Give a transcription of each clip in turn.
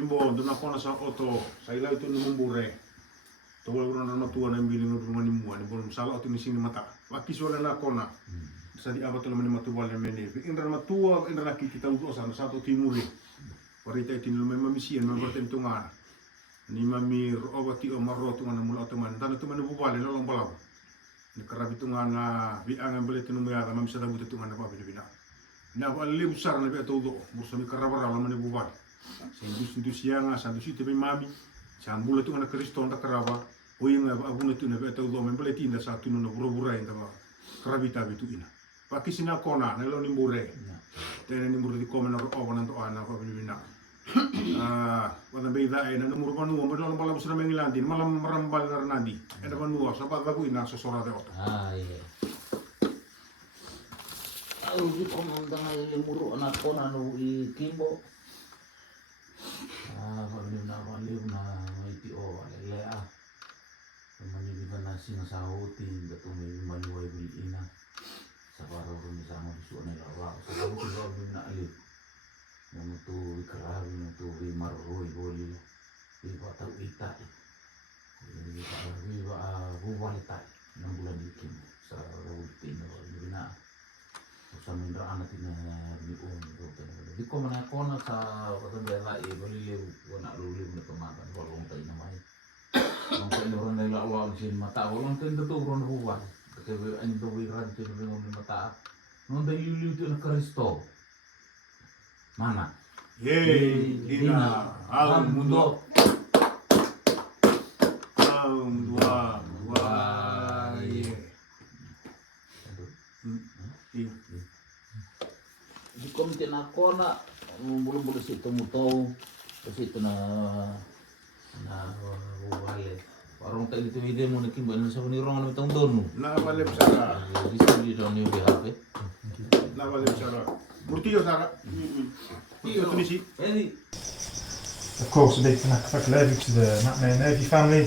Kimbo, doon ako na sa auto, sa ilaw ito numumbure. Tawal ko na matuwa na yung biling ng rumah ni Mua, ni Bolong Sala o tinising ni Mata. Wakis wala na ako na. Sa di abat naman ni Matuwal na mene. Indra matuwa, indra nakikita uto sa Sato Timuri. Parita ito nila may mamisiyan, may batin tungan. Ni Mami Owati o Maro tungan na mula otoman. Tanto tuman nabubali, lalong balaw. Ni karabi tungan na biangan balik ito numuyata, mamisa dabut ito tungan na pabinabina. Na ako alilib sar na biya todo, bursa mi karabara laman nabubali. Sa indus yang sa indus itu mami sa ambula tu anak Kristo ndak karaba o yung abuna tu na beto do men bale tinda sa tunu na bura inda ba karabita bitu ina pakisina kona na lo nimbure tena nimbure di komen ro o nan to ana ko bina wana beida na numur panu mo lo malam sira mengilandin malam marambal nadi eda panu sa bago ina so sora de oto iya di komandang ay muro anak ko na no i Kimbo. Waliw na may tio alaya. Maniliban na sinasahutin gatong may maluway bilina. Sa paraw rin sa mga biso na ilawa. Sa kamo tiwag na alip. Yung ito ikarabi, yung ito maroy, bolil. Iba tao ita. Iba buwalita ng bulan ikim sa rawutin na walina. Sa minraan natin na niung di ko man ako na sa katandela baliliw wana luliw na tumakan walong tayo naman ang kailangan na ilawag sin mata walong tayo naturo na buwan kasi ang dawiran tayo na mata nung dahil ito na Kristo mana Dina ang mundo ang di komite na ako na bulu-bulu situ muto kasi ito na wale parang tayo dito video mo nakimba na sa panirong na itong dono nabalip sara bisa di dono yung bihape nabalip sara murtiyo sara tiyo tunisi Of course, a big thank to the Natme and Nervi family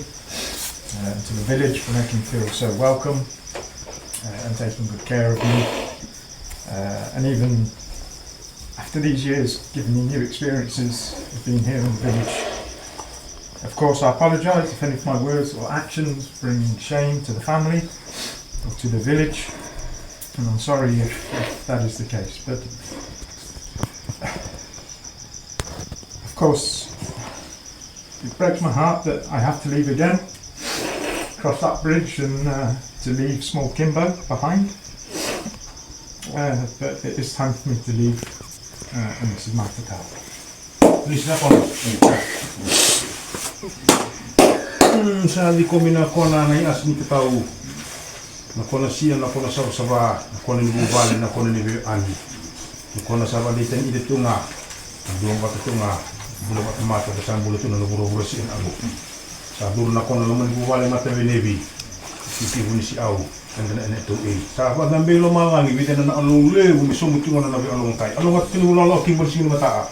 and to the village for making me feel so welcome and taking good care of me and even after these years, giving me new experiences of being here in the village. Of course, I apologise if any of my words or actions bring shame to the family or to the village, and I'm sorry if that is the case. But of course, it breaks my heart that I have to leave again, cross that bridge and to leave small Kimbo behind. But it is time for me to leave. And this is my fatale. Please na kono. Sa di ko minakona na ias ni katau. Nakona siya, nakona sawa, nakona ni bubali, nakona ni ani. Nakona sawa di tan ide tunga. Duang bata tunga, bulu bata mata da bulu tunga no buru siya ago. Sa dur nakona laman bubali mata benebi. Sisi huni si au. And then ito sa pag nambelo malangi bida na alule umi sumutungo na nabi along tay along at tinulalo kimbol sing mata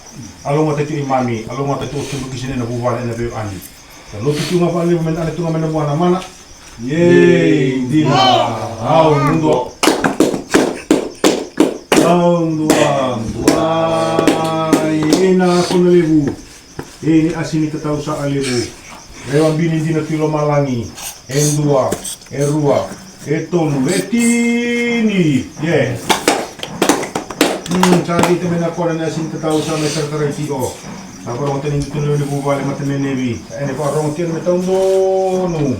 along at ito imami along at ito kimbol kisine na buwala na biyo ani lo tunga pa ali men ana tunga men buwana mana yay dina au mundo ina kunalibu ini asini ketau sa alibu rewan bini dina kilo malangi endua erua etolu etini Sabi ito may nakora na sin katao sa may tartaritigo sa parang tanin ito nyo bubali matemenebi sa ene parang tiyan may taong dono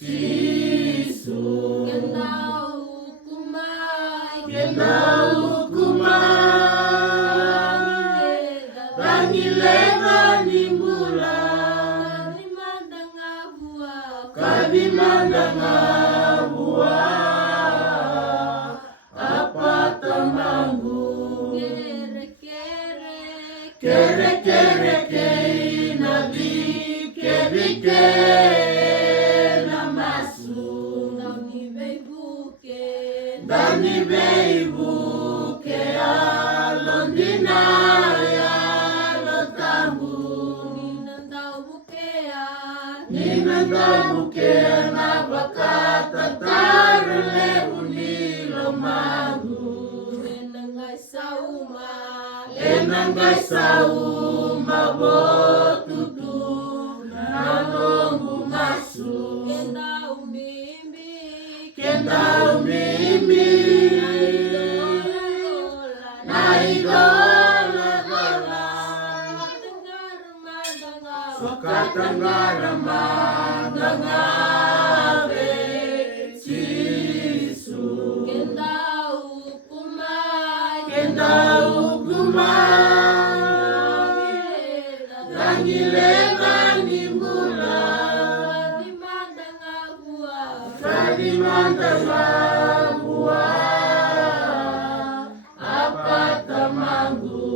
Cisu Kenda hukumai Rangilega nimbula Kadimandanga buah Apa tamangu Kere kei nabi Kere namasu Dani beibuke alondina ya lotambu Ninandabukea na bakata tarule unilo mangu Enangai sauma botutu nanongu masu Kenda umimbi Naigola gola Sokatanggara mandangave Cisu Kenda hukumai Rangilega nimbula Kadimandanga buah Apa tamangu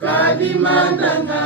Kadimandanga